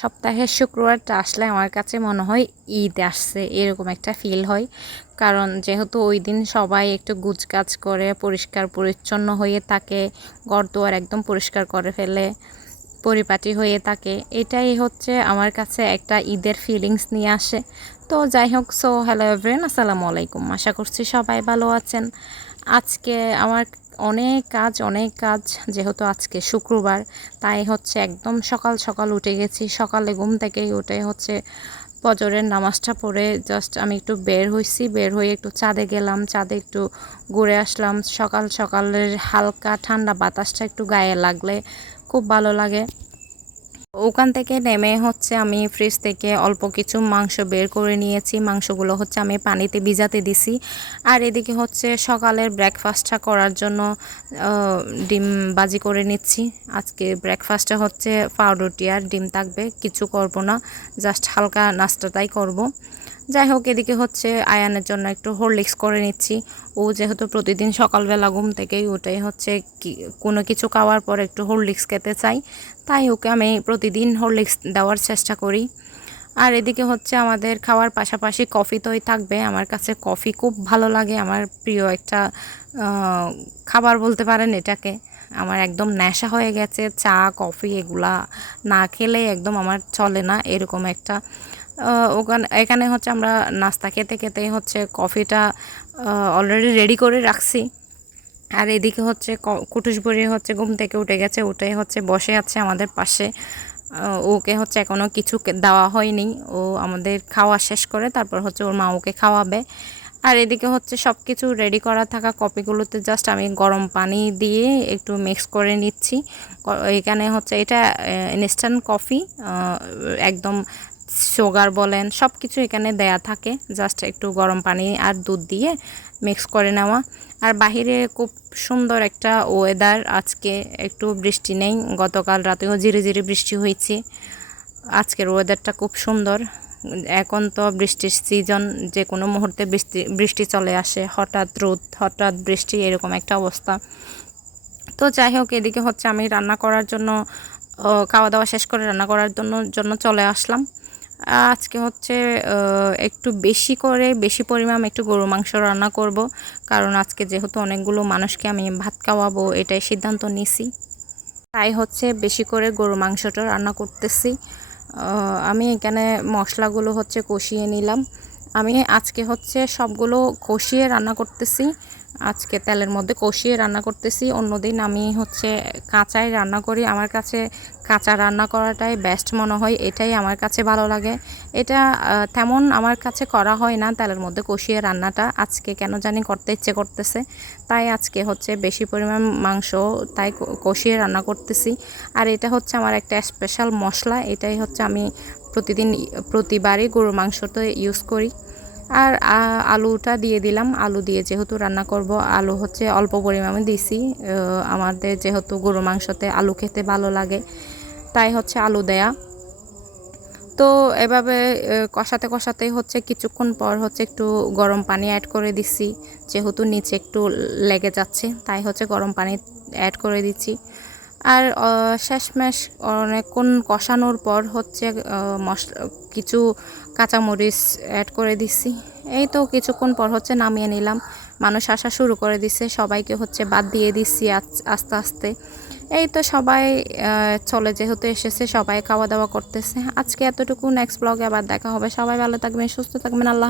সপ্তাহের শুক্রবারটা আসলে আমার কাছে মনে হয় ঈদ আসছে, এরকম একটা ফিল হয়। কারণ যেহেতু ওই দিন সবাই একটু গুজকাজ করে, পরিষ্কার পরিচ্ছন্ন হয়ে থাকে ঘর দুয়ার একদম পরিষ্কার করে ফেলে, পরিপাটি হয়ে থাকে, এটাই হচ্ছে আমার কাছে একটা ঈদের ফিলিংস নিয়ে আসে। তো যাই হোক সো হ্যালো এভরিন আসসালামু আলাইকুম। আশা করছি সবাই ভালো আছেন। আজকে আমার অনেক কাজ অনেক কাজ যেহেতু আজকে শুক্রবার, তাই হচ্ছে একদম সকাল সকাল উঠে গেছি। সকালে ঘুম থেকেই উঠে হচ্ছে ফজরের নামাজটা পড়ে জাস্ট আমি একটু বের হয়েছি বের হয়ে একটু চাঁদে গেলাম, চাঁদে একটু ঘুরে আসলাম। সকাল সকালের হালকা ঠান্ডা বাতাসটা একটু গায়ে লাগলে খুব ভালো লাগে। ওখান থেকে নেমে হচ্ছে আমি ফ্রিজ থেকে অল্প কিছু মাংস বের করে নিয়েছি। মাংসগুলো হচ্ছে আমি পানিতে ভিজাতে দিছি। আর এদিকে হচ্ছে সকালের ব্রেকফাস্টটা করার জন্য ডিম বাজি করে নিচ্ছি। আজকে ব্রেকফাস্টটা হচ্ছে পাউরুটি আর ডিম থাকবে, কিছু করব না জাস্ট হালকা নাস্তাটাই করব। যাই হোক, এদিকে হচ্ছে আয়ানের জন্য একটু হরলিক্স করে নিচ্ছি। ও যেহেতু প্রতিদিন সকালবেলা ঘুম থেকেই ওটাই হচ্ছে কোনো কিছু খাওয়ার পর একটু হরলিক্স খেতে চাই তাই ওকে আমি প্রতিদিন হরলিক্স দেওয়ার চেষ্টা করি। আর এদিকে হচ্ছে আমাদের খাওয়ার পাশাপাশি কফি তোই থাকবে। আমার কাছে কফি খুব ভালো লাগে। আমার প্রিয় একটা খাবার বলতে পারেন এটাকে। আমার একদম নেশা হয়ে গেছে। চা, কফি এগুলা না খেলে একদম আমার চলে না এরকম একটা। ওখানে, এখানে হচ্ছে আমরা নাস্তা খেতে খেতে হচ্ছে কফিটা অলরেডি রেডি করে রাখছি। আর এদিকে হচ্ছে কুটুস বড়ি হচ্ছে ঘুম থেকে উঠে গেছে ওটাই হচ্ছে বসে আছে আমাদের পাশে। ওকে হচ্ছে এখনও কিছু দেওয়া হয়নি। ও আমাদের খাওয়া শেষ করে তারপর হচ্ছে ওর মা ওকে খাওয়াবে। আর এদিকে হচ্ছে সব কিছু রেডি করা থাকা কপিগুলোতে জাস্ট আমি গরম পানি দিয়ে একটু মিক্স করে নিচ্ছি। এখানে হচ্ছে এটা ইনস্ট্যান্ট কফি একদম সুগার বলেন সব কিছু এখানে দেয়া থাকে। জাস্ট একটু গরম পানি আর দুধ দিয়ে মিক্স করে নেওয়া। আর বাহিরে খুব সুন্দর একটা ওয়েদার আজকে একটু বৃষ্টি নেই, গতকাল রাতেও জিরে জিরে বৃষ্টি হয়েছে। আজকের ওয়েদারটা খুব সুন্দর। এখন তো বৃষ্টির সিজন যে কোনো মুহূর্তে বৃষ্টি বৃষ্টি চলে আসে, হঠাৎ রোদ, হঠাৎ বৃষ্টি, এরকম একটা অবস্থা। তো যাই হোক, এদিকে হচ্ছে আমি রান্না করার জন্য খাওয়া দাওয়া শেষ করে রান্না করার জন্য জন্য চলে আসলাম। আজকে হচ্ছে একটু বেশি করে, বেশি পরিমাণ একটু গরু মাংস রান্না করব। কারণ আজকে যেহেতু অনেকগুলো মানুষকে আমি ভাত খাওয়াবো, এটাই সিদ্ধান্ত নিছি। তাই হচ্ছে বেশি করে গরু মাংসটা রান্না করতেছি। আমি এখানে মশলাগুলো হচ্ছে কষিয়ে নিলাম। আমি আজকে হচ্ছে সবগুলো কষিয়ে রান্না করতেছি। আজকে তেলের মধ্যে কষিয়ে রান্না করতেছি। অন্যদিন আমি হচ্ছে কাঁচাই রান্না করি। আমার কাছে কাঁচা রান্না করাটাই বেস্ট মনে হয়। এটাই আমার কাছে ভালো লাগে। এটা তেমন আমার কাছে করা হয় না তেলের মধ্যে কষিয়ে রান্নাটা। আজকে কেন জানি করতে ইচ্ছে করতেছে। তাই আজকে হচ্ছে বেশি পরিমাণ মাংস তাই কষিয়ে রান্না করতেছি। আর এটা হচ্ছে আমার একটা স্পেশাল মশলা। এটাই হচ্ছে আমি প্রতিদিন, প্রতিবারই গরুর মাংসটা ইউজ করি। আর আলুটা দিয়ে দিলাম। আলু দিয়ে যেহেতু রান্না করব, আলু হচ্ছে অল্প পরিমাণে দিছি। আমাদের যেহেতু গরু মাংসতে আলু খেতে ভালো লাগে, তাই হচ্ছে আলু দেয়া। তো এভাবে কষাতে কষাতেই হচ্ছে কিছুক্ষণ পর হচ্ছে একটু গরম পানি অ্যাড করে দিচ্ছি যেহেতু নিচে একটু লেগে যাচ্ছে, তাই হচ্ছে গরম পানি অ্যাড করে দিচ্ছি আর শেষমেশ অনেকক্ষণ কষানোর পর হচ্ছে মশলা কিছু কাঁচামরিচ অ্যাড করে দিছি। এই তো কিছুক্ষণ পর হচ্ছে নামিয়ে নিলাম। মানুষ আসা শুরু করে দিছে। সবাইকে হচ্ছে বাদ দিয়ে দিচ্ছি আস্তে আস্তে। এই তো সবাই চলে যেহেতু এসেছে, সবাই খাওয়া দাওয়া করতেছে। আজকে এতটুকু। নেক্সট ব্লগে আবার দেখা হবে। সবাই ভালো থাকবেন, সুস্থ থাকবেন। আল্লাহ